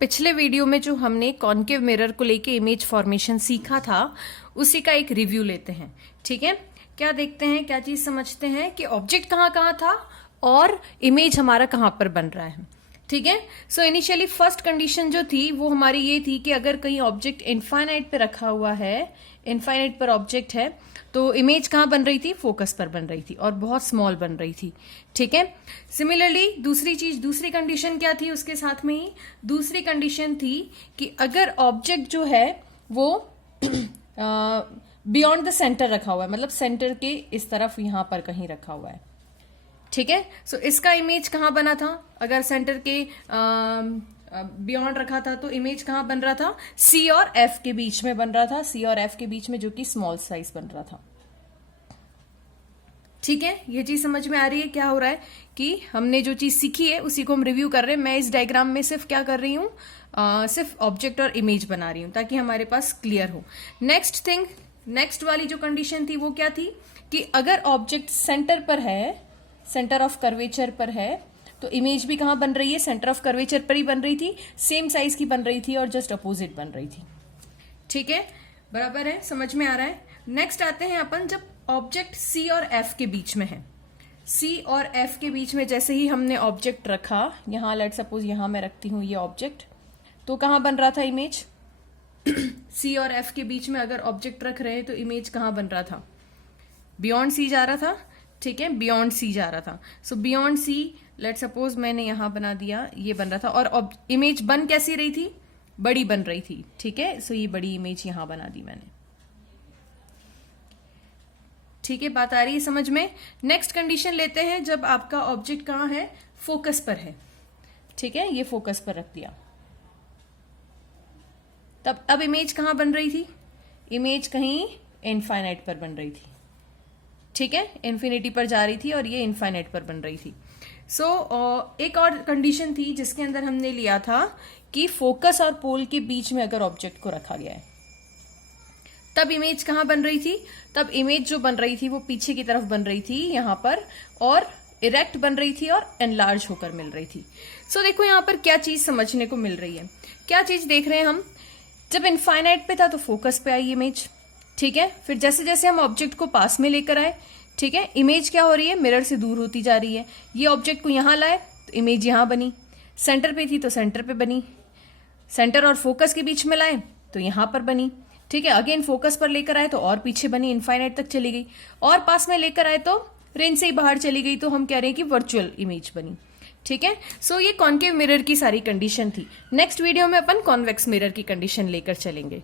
पिछले वीडियो में जो हमने कॉन्केव मिरर को लेके इमेज फॉर्मेशन सीखा था उसी का एक रिव्यू लेते हैं। ठीक है, क्या देखते हैं, क्या चीज समझते हैं कि ऑब्जेक्ट कहाँ कहाँ था और इमेज हमारा कहाँ पर बन रहा है। ठीक है, सो इनिशियली फर्स्ट कंडीशन जो थी वो हमारी ये थी कि अगर कहीं ऑब्जेक्ट इनफाइनाइट पे रखा हुआ है, इनफाइनाइट पर ऑब्जेक्ट है, तो इमेज कहाँ बन रही थी, फोकस पर बन रही थी और बहुत स्मॉल बन रही थी। ठीक है, सिमिलरली दूसरी कंडीशन क्या थी, उसके साथ में ही दूसरी कंडीशन थी कि अगर ऑब्जेक्ट जो है वो बियॉन्ड द सेंटर रखा हुआ है, मतलब सेंटर के इस तरफ यहां पर कहीं रखा हुआ है। ठीक है, सो इसका इमेज कहाँ बना था, अगर सेंटर के बियॉन्ड रखा था तो इमेज कहाँ बन रहा था, सी और एफ के बीच में बन रहा था, सी और एफ के बीच में, जो कि स्मॉल साइज बन रहा था। ठीक है, ये चीज समझ में आ रही है क्या हो रहा है कि हमने जो चीज सीखी है उसी को हम रिव्यू कर रहे हैं। मैं इस डायग्राम में सिर्फ क्या कर रही हूँ, सिर्फ ऑब्जेक्ट और इमेज बना रही हूँ ताकि हमारे पास क्लियर हो। नेक्स्ट वाली जो कंडीशन थी वो क्या थी कि अगर ऑब्जेक्ट सेंटर पर है, सेंटर ऑफ कर्वेचर पर है, तो इमेज भी कहां बन रही है, सेंटर ऑफ कर्वेचर पर ही बन रही थी, सेम साइज की बन रही थी और जस्ट अपोजिट बन रही थी। ठीक है, बराबर है, समझ में आ रहा है। नेक्स्ट आते हैं अपन, जब ऑब्जेक्ट सी और एफ के बीच में है, सी और एफ के बीच में जैसे ही हमने ऑब्जेक्ट रखा, यहां लेट सपोज यहां मैं रखती हूं ये ऑब्जेक्ट, तो कहां बन रहा था इमेज सी और एफ के बीच में अगर ऑब्जेक्ट रख रहे हैं तो इमेज कहां बन रहा था, बियॉन्ड सी जा रहा था। ठीक है, बियॉन्ड सी जा रहा था। So beyond C let suppose मैंने यहां बना दिया, ये बन रहा था और इमेज बन कैसी रही थी, बड़ी बन रही थी। ठीक है, सो ये बड़ी इमेज यहां बना दी मैंने। ठीक है, बात आ रही है समझ में। नेक्स्ट कंडीशन लेते हैं, जब आपका ऑब्जेक्ट कहां है, फोकस पर है। ठीक है, ये फोकस पर रख दिया, तब अब इमेज कहां बन रही थी, इमेज कहीं इनफाइनाइट पर बन रही थी। ठीक है, इन्फिनिटी पर जा रही थी और ये इनफाइनाइट पर बन रही थी। सो एक और कंडीशन थी जिसके अंदर हमने लिया था कि फोकस और पोल के बीच में अगर ऑब्जेक्ट को रखा गया है तब इमेज कहां बन रही थी, तब इमेज जो बन रही थी वो पीछे की तरफ बन रही थी यहां पर, और इरेक्ट बन रही थी और एनलार्ज होकर मिल रही थी। सो देखो यहां पर क्या चीज समझने को मिल रही है, क्या चीज देख रहे हैं हम, जब इनफाइनाइट पे था तो फोकस पे आई इमेज। ठीक है, फिर जैसे जैसे हम ऑब्जेक्ट को पास में लेकर आए, ठीक है, इमेज क्या हो रही है, मिरर से दूर होती जा रही है। ये ऑब्जेक्ट को यहां लाए तो इमेज यहां बनी, सेंटर पे थी तो सेंटर पे बनी, सेंटर और फोकस के बीच में लाए तो यहां पर बनी। ठीक है, अगेन फोकस पर लेकर आए तो और पीछे बनी, इनफाइनाइट तक चली गई, और पास में लेकर आए तो रेंज से ही बाहर चली गई, तो हम कह रहे हैं कि वर्चुअल इमेज बनी। ठीक है, सो ये कॉन्केव मिरर की सारी कंडीशन थी। नेक्स्ट वीडियो में अपन कॉन्वेक्स मिरर की कंडीशन लेकर चलेंगे।